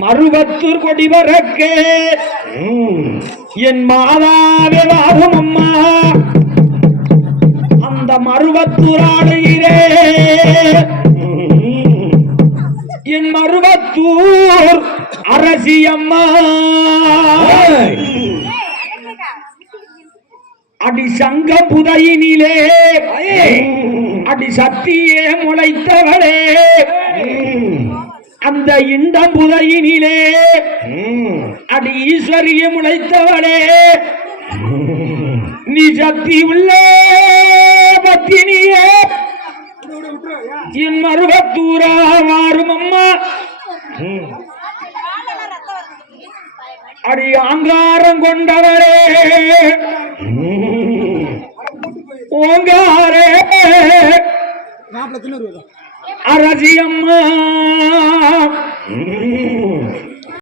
மறுபத்தூர் கொடி வரக்க என் மாதாவே வாழும் அம்மா அந்த மறுபத்தூர் ஆடுகிறே என் மறுபத்தூர் அரசி அம்மா அடி சங்க புதையினிலே அடி சத்தியே முளைத்தவளே அந்த இண்டம் புதையினிலே அடி ஈஸ்வரிய முளைத்தவளே நீ சக்தி உள்ள பத்தினியே என் மறுபத்தூரா வாரும் அம்மா அடி ஆங்காரம் கொண்டவரே ஓங்காரே அரசி அம்மா